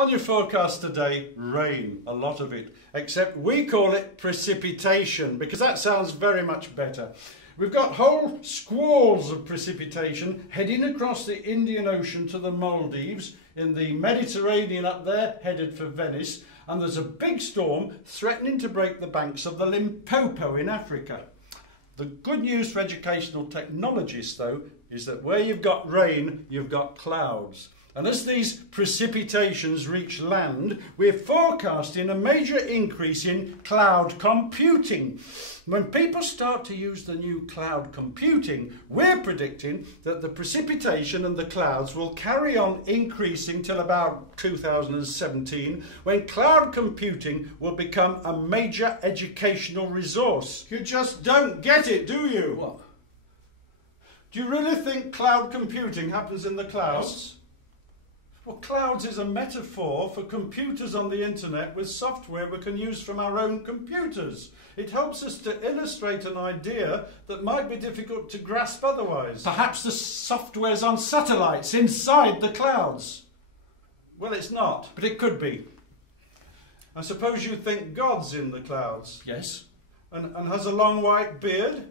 On your forecast today, rain, a lot of it, except we call it precipitation because that sounds very much better. We've got whole squalls of precipitation heading across the Indian Ocean to the Maldives, in the Mediterranean up there, headed for Venice, and there's a big storm threatening to break the banks of the Limpopo in Africa. The good news for educational technologists, though, is that where you've got rain, you've got clouds. And as these precipitations reach land, we're forecasting a major increase in cloud computing. When people start to use the new cloud computing, we're predicting that the precipitation and the clouds will carry on increasing till about 2017, when cloud computing will become a major educational resource. You just don't get it, do you? What? Do you really think cloud computing happens in the clouds? Yes. Well, clouds is a metaphor for computers on the internet with software we can use from our own computers. It helps us to illustrate an idea that might be difficult to grasp otherwise. Perhaps the software's on satellites inside the clouds. Well, it's not, But it could be. I suppose you think God's in the clouds Yes. and has a long white beard?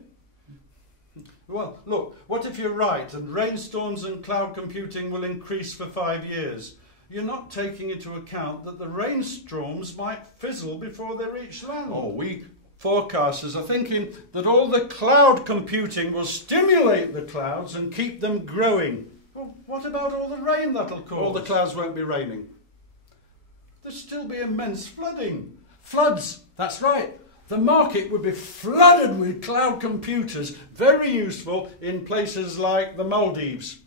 Well, look, what if you're right and rainstorms and cloud computing will increase for 5 years? You're not taking into account that the rainstorms might fizzle before they reach land. Oh, we... Forecasters are thinking that all the cloud computing will stimulate the clouds and keep them growing. Well, what about all the rain that'll cause? All the clouds won't be raining. There'll still be immense flooding. Floods, that's right. The market would be flooded with cloud computers. Very useful in places like the Maldives.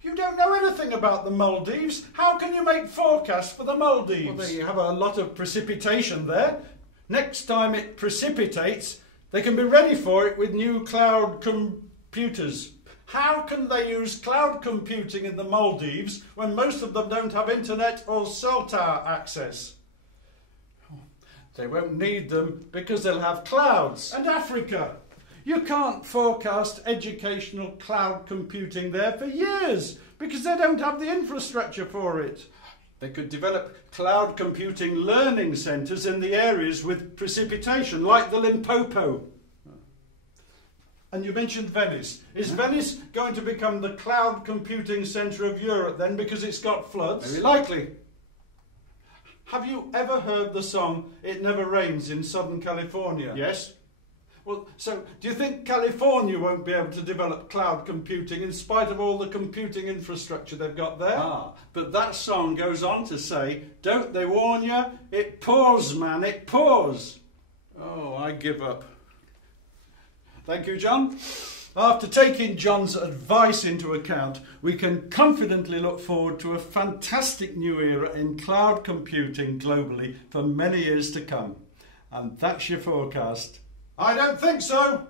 You don't know anything about the Maldives. How can you make forecasts for the Maldives? Well, they have a lot of precipitation there. Next time it precipitates, they can be ready for it with new cloud computers. How can they use cloud computing in the Maldives when most of them don't have internet or cell tower access? They won't need them because they'll have clouds. And Africa. You can't forecast educational cloud computing there for years because they don't have the infrastructure for it. They could develop cloud computing learning centres in the areas with precipitation, like the Limpopo. And you mentioned Venice. Is Venice going to become the cloud computing centre of Europe then because it's got floods? Very likely. Have you ever heard the song It Never Rains in Southern California? Yes. Well, so do you think California won't be able to develop cloud computing in spite of all the computing infrastructure they've got there? Ah. But that song goes on to say, don't they warn you? It pours, man, it pours. Oh, I give up. Thank you, John. After taking John's advice into account, we can confidently look forward to a fantastic new era in cloud computing globally for many years to come. And that's your forecast. I don't think so.